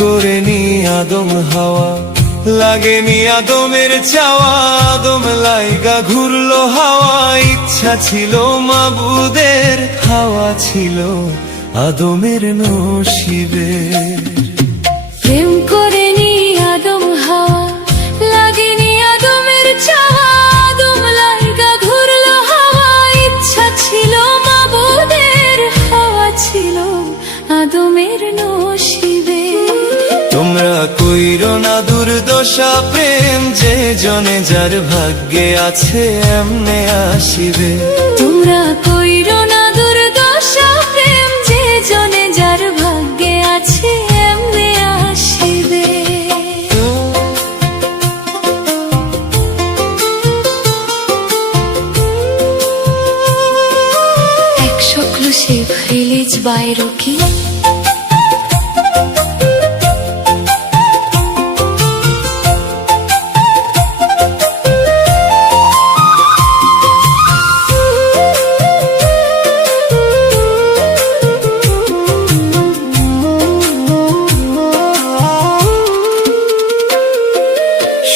করে নি আদম হাওয়া, লাগেনি আদমের চাওয়া, আদম লাইগা ঘুরলো হাওয়া। ইচ্ছা ছিল মাবুদের, হাওয়া ছিল আদমের নসিবে। প্রেম করে নি আদম হাওয়া, লাগেনি আদমের চাওয়া, আদম লাইগা ঘুরলো হাওয়া। ইচ্ছা ছিল মাবুদের, হাওয়া ছিল আদমের নসিবে। তোমরা কইরো না দুর্দশা, প্রেম যে জনে যার ভাগ্যে আছে এমনে আসিবে। তোমরা কইরো না দুর্দশা, প্রেম যে জনে যার ভাগ্যে আছে এমনে আসিবে। Exclusive release by Rocky.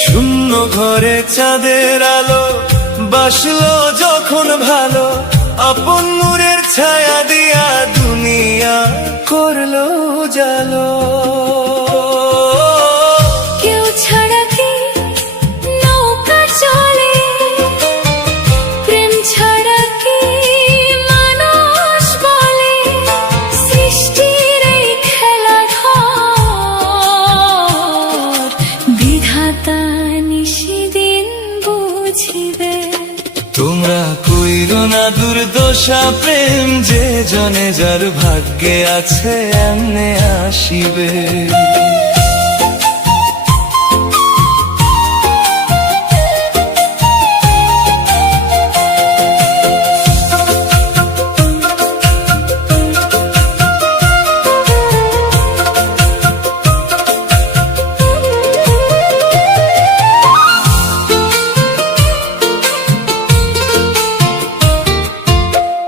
শূন্য ঘরে চাঁদের আলো বাসলো যখন ভালো, আপন নূরের ছায়া দিয়া দুনিয়া করলো জালো। কেউ ছাড়া কি নৌকা চলে, প্রেম ছাড়া কি মানুষ বলে। সৃষ্টির এই খেলাঘর বিধাতা নিশিদিন বুঝিবে। তোমরা কইরো না দুর্দশা, প্রেম যে জনে যার ভাগ্যে আছে এমনে আসিবে।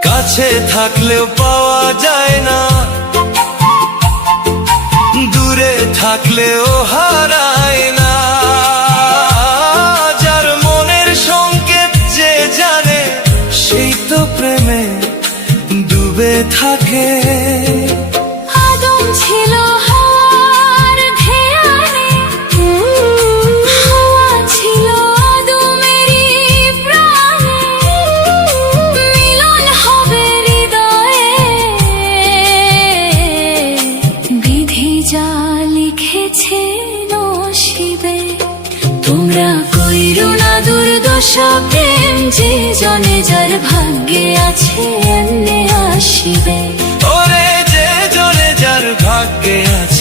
কাছে থাকলেও পাওয়া যায় না, দূরে থাকলেও হারায় না। যার মনের সংকেত যে জানে, সেই তো প্রেমে ডুবে থাকে। আদম ছিল হাওয়ার ধ্যানে, হাওয়া ছিল আদমেরই প্রাণে। মিলন হবে হৃদয়ে, বিধি যা লিখেছে নসিবে। তোমরা কইরো না দুর্দশা, প্রেম যে জনে যার ভাগ্যে আছে এমনে আসিবে। ওরে যে জনে যার ভাগ্যে আছে